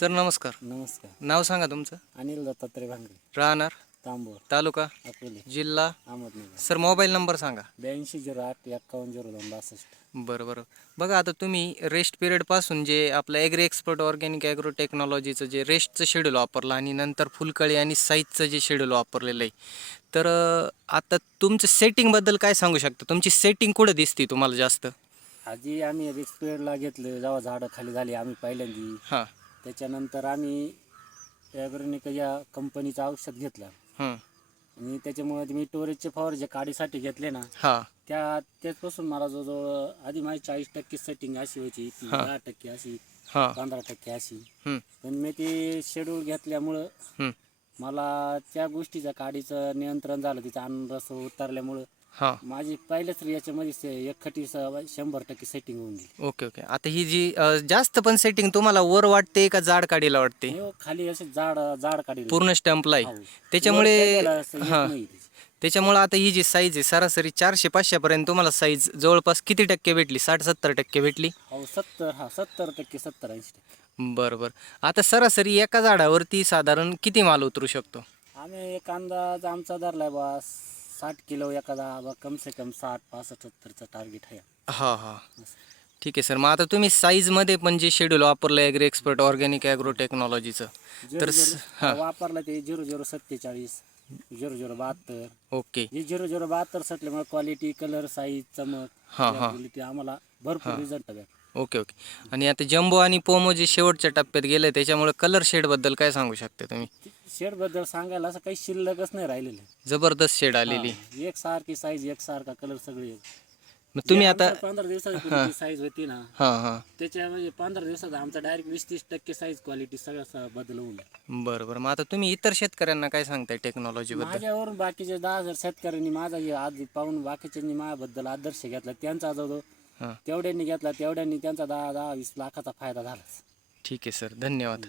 Sir नमस्कार. नमस्कार. नाव सांगा तुमचं. अनिल दत्तात्रय भांगरे, राहणार तांबोर, तालुका अकोले, जिल्हा. अहमदनगर. सर मोबाईल नंबर सांगा. 8208 510262. बरं बरं. बघा आता तुम्ही रेस्ट पिरियडपासून जे आपलं ॲग्री एक्सपर्ट ऑर्गॅनिक ॲग्रो टेक्नॉलॉजीचं जे रेस्टचं शेड्यूल वापरलं आणि नंतर फुलकळी आणि साईजचं जे शेड्यूल वापरलेलं आहे, तर आता तुमचं सेटिंगबद्दल काय सांगू शकता. तुमची सेटिंग कुठं दिसते तुम्हाला जास्त. आधी आम्ही एक्सपिरियडला घेतलं, जेव्हा झाडं खाली झाली आम्ही पहिल्यांदी. हां त्याच्यानंतर आम्ही ॲग्रोनिक या कंपनीचं औषध घेतलं आणि त्याच्यामुळे मी टोरेजचे फवार जे काडीसाठी घेतले ना, हां त्याचपासून मला जवळजवळ आधी माझी 40% सेटिंग अशी व्हायची, ती 10% अशी, हां 15% अशी. हं, पण मी ते शेड्यूल घेतल्यामुळं हं, मला त्या गोष्टीचं काडीचं नियंत्रण झालं. तिचा अनरस उतरल्यामुळं हां. माझी पहिल्याच याच्यामध्ये एकखटी 100% सेटिंग होऊन गेली. Okay okay. आता ही जी जास्त पण सेटिंग तुम्हाला वर वाटते का जाड काडीला वाटते. नाही हो, खाली असे जाड जाड काडी पूर्ण स्टंपला आहे. हो. त्याच्यामुळे येत हां नाही त्याची. त्याच्यामुळे आता ही जी साईज आहे सरासरी 400-500 पर्यंत तुम्हाला साईज जवळपास किती टक्के भेटली. 60-70% भेटली. हो 70% 70-80%. बरं बरं. आता सरासरी एका झाडावरती साधारण किती माल उतरू शकतो. आम्ही एक अंदाज आमचा धरलाय बा 60 किलो एखादा कम से कम 60-65-70चं टार्गेट आहे. हां हां. ठीक आहे सर. मग आता तुम्ही साईजमध्ये पण जे शेड्यूल वापरलं ॲग्री एक्सपर्ट ऑर्गॅनिक ॲग्रो टेक्नॉलॉजीचं, तर हां वापरला ते 0047 0072. ओके. हे 0072 सटल्यामुळे क्वालिटी, कलर, साईज, चमक, हां हां क्वालिटी आम्हाला भरपूर रिझल्ट आहे. Okay okay. आणि आता जम्बो आणि पोमो जे शेवटच्या टप्प्यात गेले त्याच्यामुळे कलर शेडबद्दल काय सांगू शकता तुम्ही. शेड बद्दल सांगायला असं काही शिल्लकच नाही राहिलेलं. जबरदस्त शेड आलेली. एक सारखी साईज, एकसारखा कलर, सगळे. मग तुम्ही आता 15 दिवसाची साईज होती ना, हां हां त्याच्या म्हणजे 15 दिवसात आमचा डायरेक्ट 20-30% साईज क्वालिटी सगळं बदलवून. बरं बरं. मग आता तुम्ही इतर शेतकऱ्यांना काय सांगताय टेक्नॉलॉजीबद्दल. माझ्यावरून बाकीचे 10,000 शेतकऱ्यांनी माझा आधी पाहून बाकीच्यांनी माझ्याबद्दल आदर्श घेतला. त्यांचा जो हां तेवढ्यांनी घेतला तेवढ्यांनी त्यांचा 10-20 लाखाचा फायदा झाला. ठीक आहे सर. धन्यवाद.